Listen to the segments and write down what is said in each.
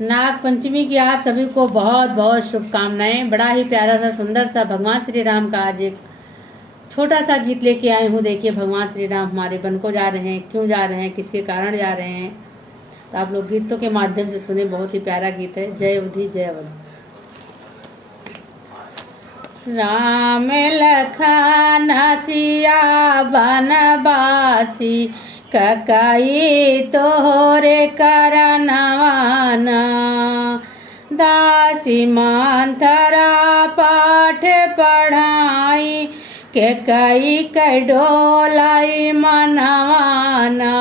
नाग पंचमी की आप सभी को बहुत बहुत शुभकामनाएं। बड़ा ही प्यारा सा सुंदर सा भगवान श्री राम का आज एक छोटा सा गीत लेके आए हूँ। देखिए भगवान श्री राम हमारे वन को जा रहे हैं, क्यों जा रहे हैं, किसके कारण जा रहे हैं, तो आप लोग गीतों के माध्यम से सुने। बहुत ही प्यारा गीत है। जय अवधि जय अवधि। राम लखन सिया बनवासी ककई तोहरे करनवाना। दासी मंथरा पाठ पढ़ाई के कई डोलाई मनवाना।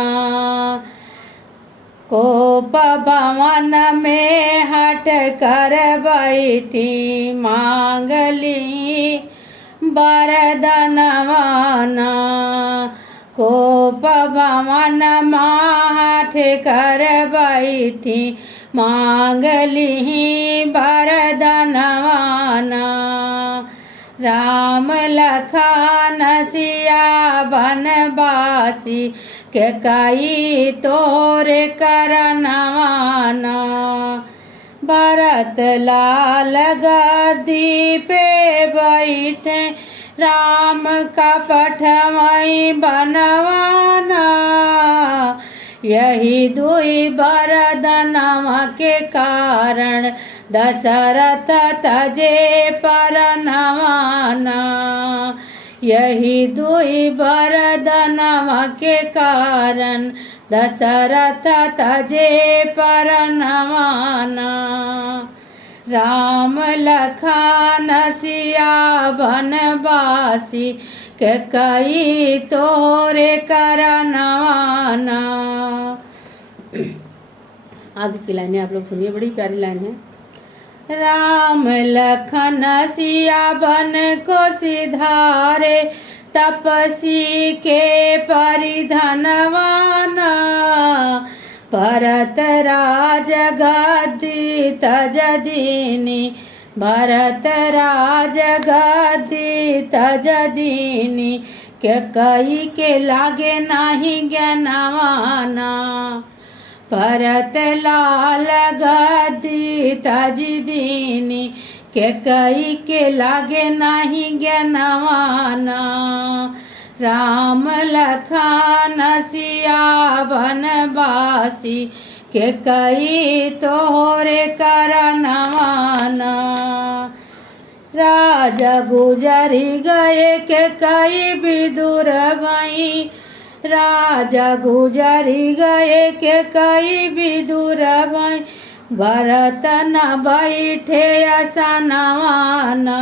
कोप भवन में हट कर बैठी मांगली वरदनवाना। कोप भवन माठ कर बैठी मांगली वरदनवाना। राम लखन सिया बनवासी के कई तोरे करनवाना। भरत लाल गद्दी पे बैठे राम का पठमई बनवाना। यही दुई वरदनवा के कारण दशरथ तजे परनवाना। यही दुई वरदनवा के कारण दशरथ तजे परनवाना। राम लखन सिया बनवासी के कई तोरे करनवाना। आगे की लाइनें आप लोग सुनिए, बड़ी प्यारी लाइन है। राम लखन सिया बन को सिधारे तपसी के परिधनवाना। भरत राज गद्दी तज दीनी। भरत राज गद्दी तज दीनी के कई के लागे नाही ज्ञानवाना। भरत लाल गद्दी तज दीनी के कई के लागे नाही ज्ञानवाना। राम लखन सिया बनवासी के कई तोरे करनवाना। राजा गुजरी गए के कई विदुर भई। राजा गुजरी गए के कई विदुर भई। भरत न बैठे असनवाना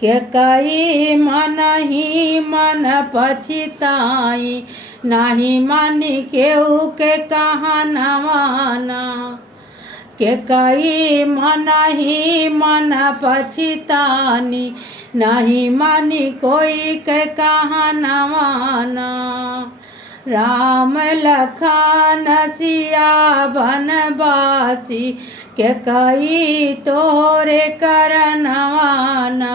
के कई मन ही मन पछिताई। नाही मानी केहू के कहनवाना के कई मन ही मन पछितानी। नहीं मानी कोई के कहनवाना। राम लखन सिया बनवासी के कई तोरे करनवाना।